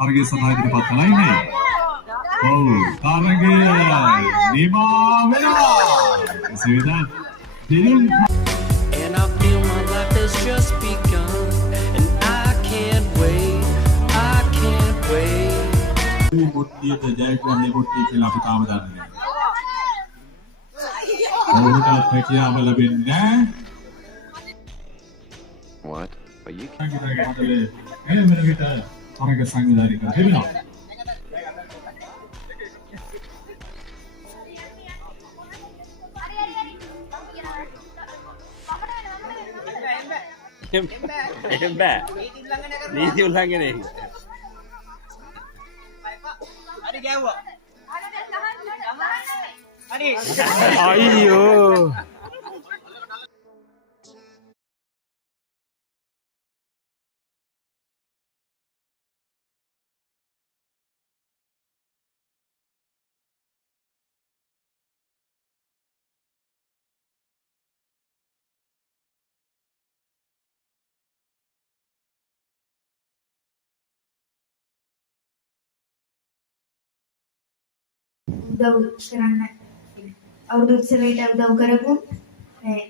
තරගයේ සඳහා ඉදිරිපත් වෙලා ඉන්නේ. ඔව් තරගය නිමා වෙනවා. එසේනම් දිනුම් And I feel my life has just begun and I can't wait. මේ මුට්ටියට ජයග්‍රහණය මුට්ටිය කියලා අපි තාම දන්නේ නැහැ. ඔවුන්ට හැකියාව ලැබෙන්නේ නැහැ. What? But you can. සංගීතය මණ්ඩලයේ මේ වෙන විට තරග සංවිධානය කර තිබෙනවා. එහෙම බෑ. නීති උල්ලංඝනය. හරි ගැව්වා. හරි. අයියෝ. උදව් කරන්න අවුරුදු උත්සවයට උදව් කරපු මේ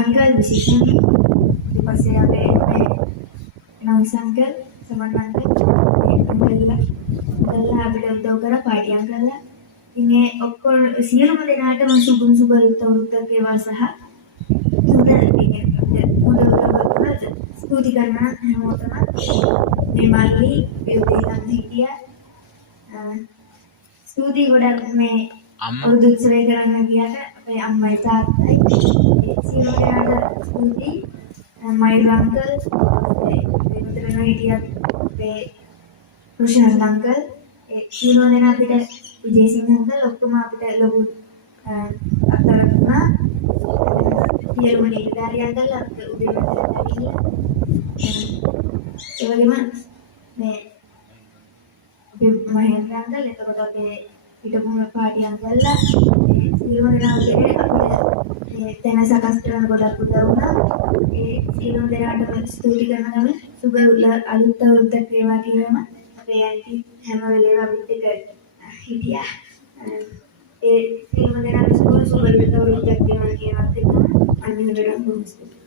අංකල් විශේෂයෙන් ඊට පස්සේ අපේ මේ නවුස් අංකල් සමන් අංකල් අංකල්ලා අපිට උදව් කරා පාටි අංකල්ලා ඉතින් ඒ ඔක්කොම සියලුම දෙනාටම සුබ අවුරුද්දක් වේවා සහ ස්තුති කරනවා හැමෝටම මේ මල්ලි බෙල්ලෙන් හිටියා ස්තුති ගොඩක් මේ අවුරුදු උත්සවය කරන්න ගියාට අපේ අම්මයි තාත්තයි සියලු දෙනාට ස්තුති මයිල් අංකල් මෙතන හිටියත් අපේ රුෂාන් අංකල් ඒ සියලු දෙනා අපිට විජේසිංහ අංකල් ඔක්කොම අපිට ලොකු අත්තරක්නා සියලුම නිලධාරියන්ලා අපිට උදේම ඇවිල්ලා ඒ වගේම මේ මහේන්ද්‍ර අංකල් එතකොට අපේ හිටපු පාටි අංකල්ලා සියලුම දෙනා අපිට තැන සකස් කරන ගොඩක් උදව් වුණා. ඒ සියලුම දෙනාටම ස්තුති කරනවා සුබ අලුත් අවුරුද්දක් වේවා කියලාම අපේ ඇන්ටි හැම වෙලේම අපිට හිටියා. ඒ සියලුම දෙනාට සුබ අවුරුද්දක් වේවා කියලාත් එක්කම අනිත් වෙලාවට